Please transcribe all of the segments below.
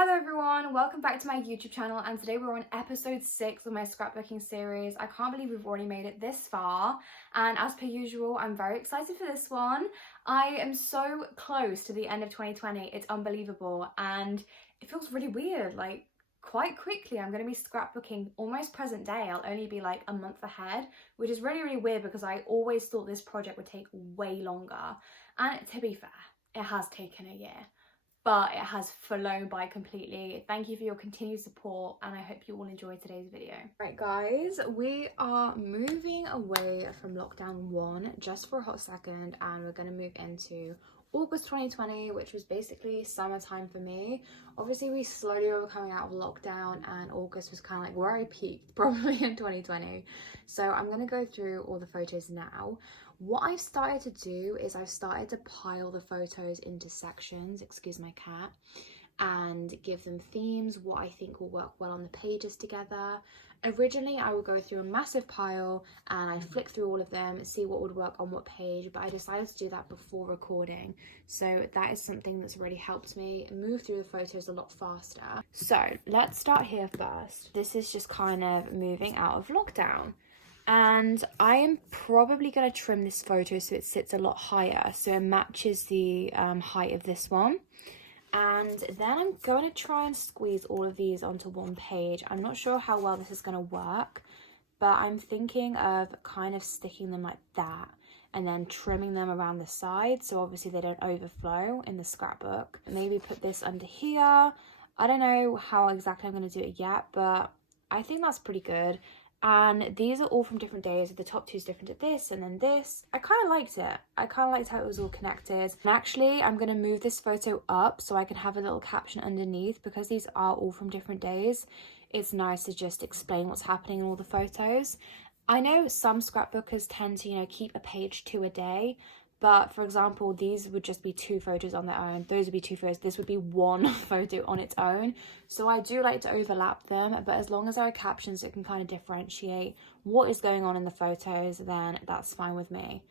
Hello everyone, welcome back to my YouTube channel, and today we're on episode 6 of my scrapbooking series. I can't believe we've already made it this far, and as per usual, I'm very excited for this one. I am so close to the end of 2020, it's unbelievable, and it feels really weird. Like, quite quickly I'm going to be scrapbooking almost present day. I'll only be like a month ahead, which is really weird because I always thought this project would take way longer, and to be fair, it has taken a year. But it has flown by completely. Thank you for your continued support, and I hope you all enjoy today's video. Right guys, we are moving away from lockdown 1 just for a hot second, and we're going to move into August 2020, which was basically summertime for me. Obviously we slowly were coming out of lockdown, and August was kind of like where I peaked probably in 2020. So I'm going to go through all the photos now. What I've started to do is I've started to pile the photos into sections, excuse my cat, and give them themes, what I think will work well on the pages together. Originally, I would go through a massive pile and I'd flick through all of them, see what would work on what page, but I decided to do that before recording. So that is something that's really helped me move through the photos a lot faster. So let's start here first. This is just kind of moving out of lockdown. And I am probably going to trim this photo so it sits a lot higher, so it matches the height of this one. And then I'm going to try and squeeze all of these onto one page. I'm not sure how well this is going to work, but I'm thinking of kind of sticking them like that and then trimming them around the side so obviously they don't overflow in the scrapbook. Maybe put this under here. I don't know how exactly I'm going to do it yet, but I think that's pretty good. And these are all from different days. The top two is different to this, and then this. I kind of liked it. I kind of liked how it was all connected. And actually, I'm going to move this photo up so I can have a little caption underneath, because these are all from different days. It's nice to just explain what's happening in all the photos. I know some scrapbookers tend to, keep a page 2 a day. But for example, these would just be 2 photos on their own. Those would be 2 photos. This would be 1 photo on its own. So I do like to overlap them, but as long as there are captions that can kind of differentiate what is going on in the photos, then that's fine with me.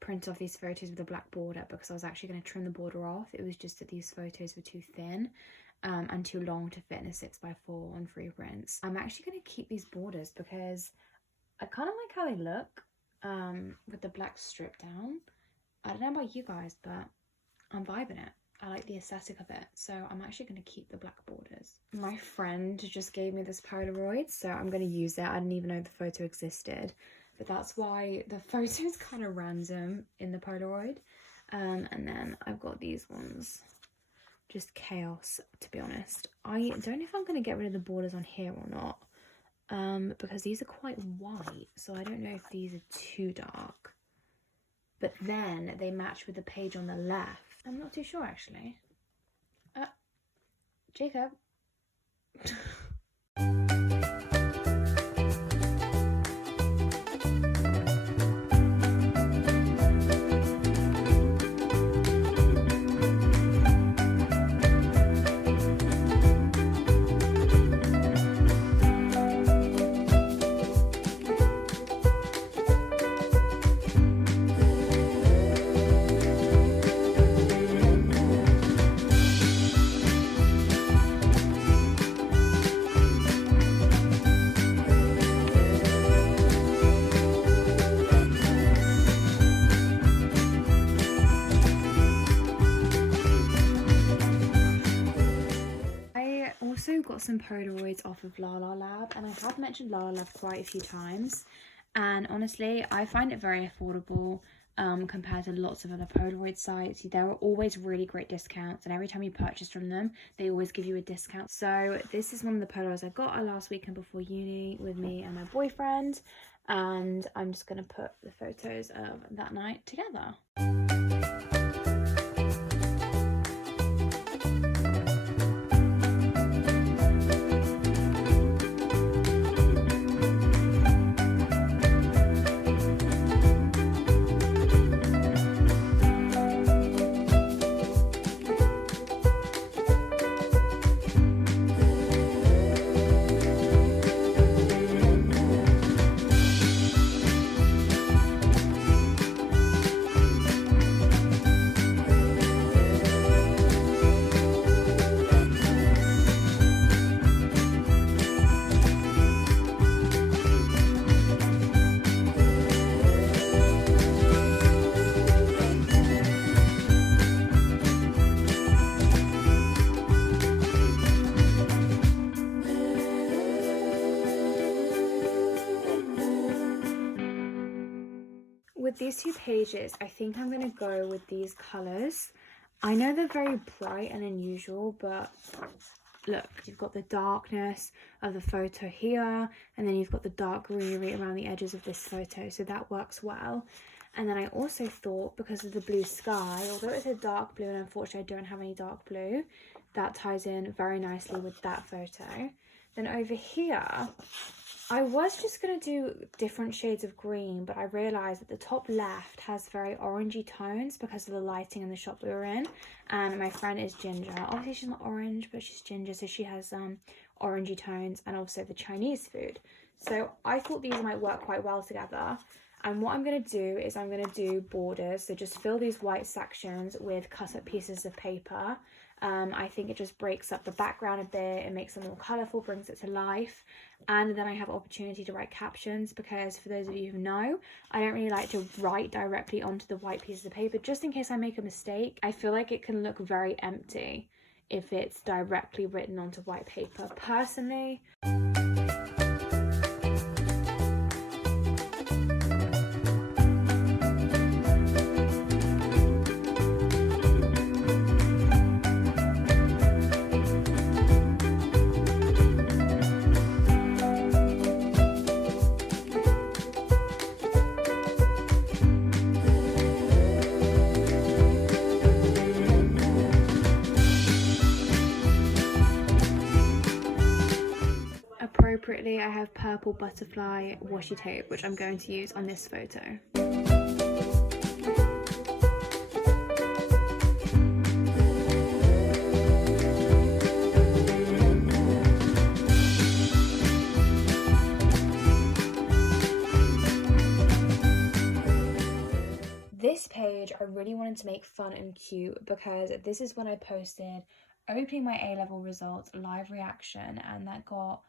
Print off these photos with a black border because I was actually going to trim the border off. It was just that these photos were too thin and too long to fit in a 6x4 on free prints. I'm actually going to keep these borders because I kind of like how they look with the black strip down. I don't know about you guys, but I'm vibing it. I like the aesthetic of it, so I'm actually going to keep the black borders. My friend just gave me this Polaroid, so I'm going to use it. I didn't even know the photo existed. But that's why the photo is kind of random in the Polaroid. And then I've got these ones. Just chaos, to be honest. I don't know if I'm going to get rid of the borders on here or not. Because these are quite white. So I don't know if these are too dark. But then they match with the page on the left. I'm not too sure, actually. Jacob. Got some Polaroids off of Lala Lab, and I have mentioned Lala Lab quite a few times, and honestly I find it very affordable. compared to lots of other Polaroid sites. There are always really great discounts, and every time you purchase from them, they always give you a discount. So this is one of the Polaroids I got last weekend before uni with me and my boyfriend, and I'm just going to put the photos of that night together. With these two pages, I think I'm going to go with these colours. I know they're very bright and unusual, but look, you've got the darkness of the photo here, and then you've got the dark greenery around the edges of this photo, so that works well. And then I also thought, because of the blue sky, although it's a dark blue, and unfortunately I don't have any dark blue, that ties in very nicely with that photo. Then over here, I was just going to do different shades of green, but I realised that the top left has very orangey tones because of the lighting in the shop we were in, and my friend is ginger. Obviously she's not orange, but she's ginger, so she has orangey tones, and also the Chinese food. So I thought these might work quite well together. And what I'm going to do is I'm going to do borders, so just fill these white sections with cut up pieces of paper. I think it just breaks up the background a bit, it makes it more colourful, brings it to life. And then I have opportunity to write captions, because for those of you who know, I don't really like to write directly onto the white pieces of paper, just in case I make a mistake. I feel like it can look very empty if it's directly written onto white paper, personally. Appropriately, I have purple butterfly washi tape, which I'm going to use on this photo. This page I really wanted to make fun and cute, because this is when I posted opening my A-level results live reaction, and that got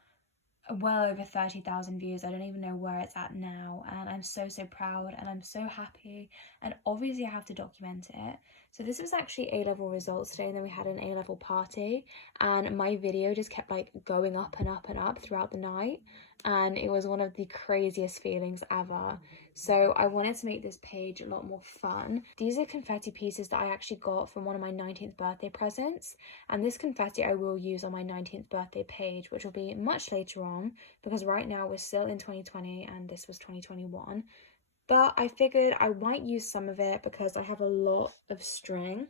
well over 30,000 views. I don't even know where it's at now, and I'm so proud, and I'm so happy, and obviously I have to document it. So this was actually A-level results today, and then we had an A-level party, and my video just kept like going up and up and up throughout the night, and it was one of the craziest feelings ever. So I wanted to make this page a lot more fun. These are confetti pieces that I actually got from one of my 19th birthday presents, and this confetti I will use on my 19th birthday page, which will be much later on, because right now we're still in 2020 and this was 2021. But I figured I might use some of it because I have a lot of string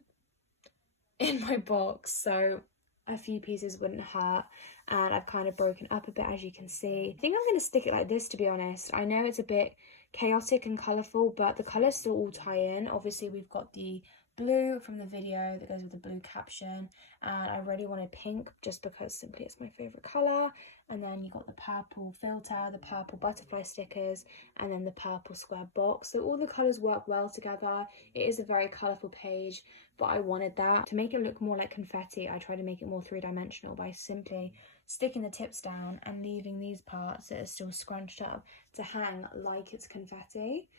in my box, so a few pieces wouldn't hurt, and I've kind of broken up a bit, as you can see. I think I'm going to stick it like this, to be honest. I know it's a bit chaotic and colourful, but the colours still all tie in. Obviously we've got the blue from the video that goes with the blue caption, and I really wanted pink just because simply it's my favourite colour. And then you got the purple filter, the purple butterfly stickers, and then the purple square box. So all the colours work well together. It is a very colourful page, but I wanted that. To make it look more like confetti, I tried to make it more three-dimensional by simply sticking the tips down and leaving these parts that are still scrunched up to hang like it's confetti.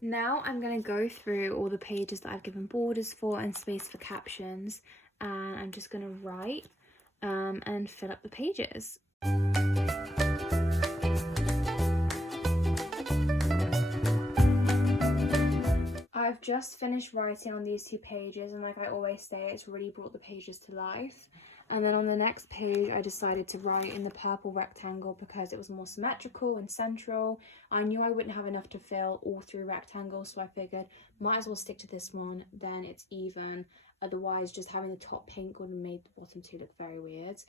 Now I'm going to go through all the pages that I've given borders for and space for captions, and I'm just going to write and fill up the pages. I've just finished writing on these 2 pages, and like I always say, it's really brought the pages to life. And then on the next page, I decided to write in the purple rectangle because it was more symmetrical and central. I knew I wouldn't have enough to fill all 3 rectangles, so I figured might as well stick to this one, then it's even. Otherwise, just having the top pink would have made the bottom 2 look very weird.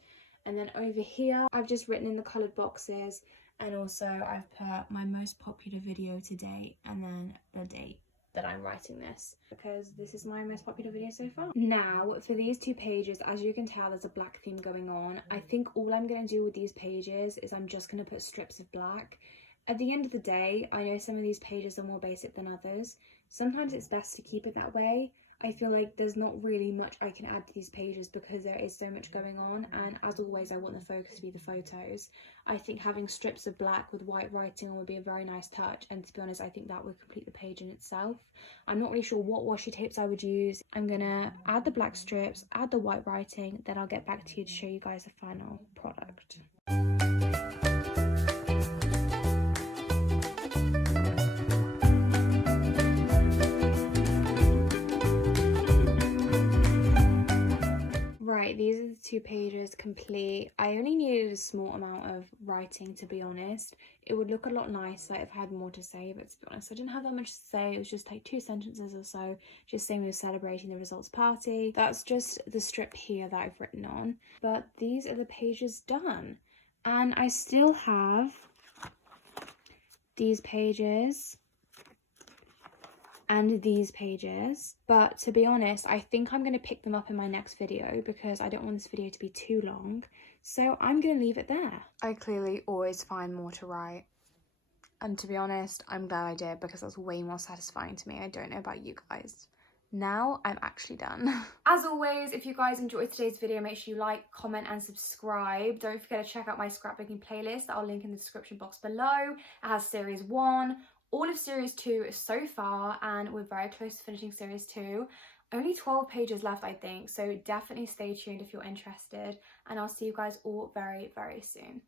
And then over here, I've just written in the coloured boxes, and also I've put my most popular video to date, and then the date that I'm writing this, because this is my most popular video so far. Now for these 2 pages, as you can tell, there's a black theme going on. I think all I'm going to do with these pages is I'm just going to put strips of black. At the end of the day, I know some of these pages are more basic than others. Sometimes it's best to keep it that way. I feel like there's not really much I can add to these pages because there is so much going on, and as always I want the focus to be the photos. I think having strips of black with white writing would be a very nice touch, and to be honest I think that would complete the page in itself. I'm not really sure what washi tapes I would use. I'm gonna add the black strips, add the white writing, then I'll get back to you to show you guys the final product. Right, these are the 2 pages complete. I only needed a small amount of writing, to be honest. It would look a lot nicer if I had more to say, but to be honest I didn't have that much to say. It was just like 2 sentences or so, just saying we were celebrating the results party. That's just the strip here that I've written on, but these are the pages done. And I still have these pages and these pages, but to be honest I think I'm going to pick them up in my next video because I don't want this video to be too long, so I'm going to leave it there. I clearly always find more to write, and to be honest I'm glad I did because that's way more satisfying to me. I don't know about you guys. Now I'm actually done. As always, if you guys enjoyed today's video, make sure you like, comment and subscribe. Don't forget to check out my scrapbooking playlist that I'll link in the description box below. It has series 1, all of series 2 so far, and we're very close to finishing series 2. Only 12 pages left I think, so definitely stay tuned if you're interested, and I'll see you guys all very, very soon.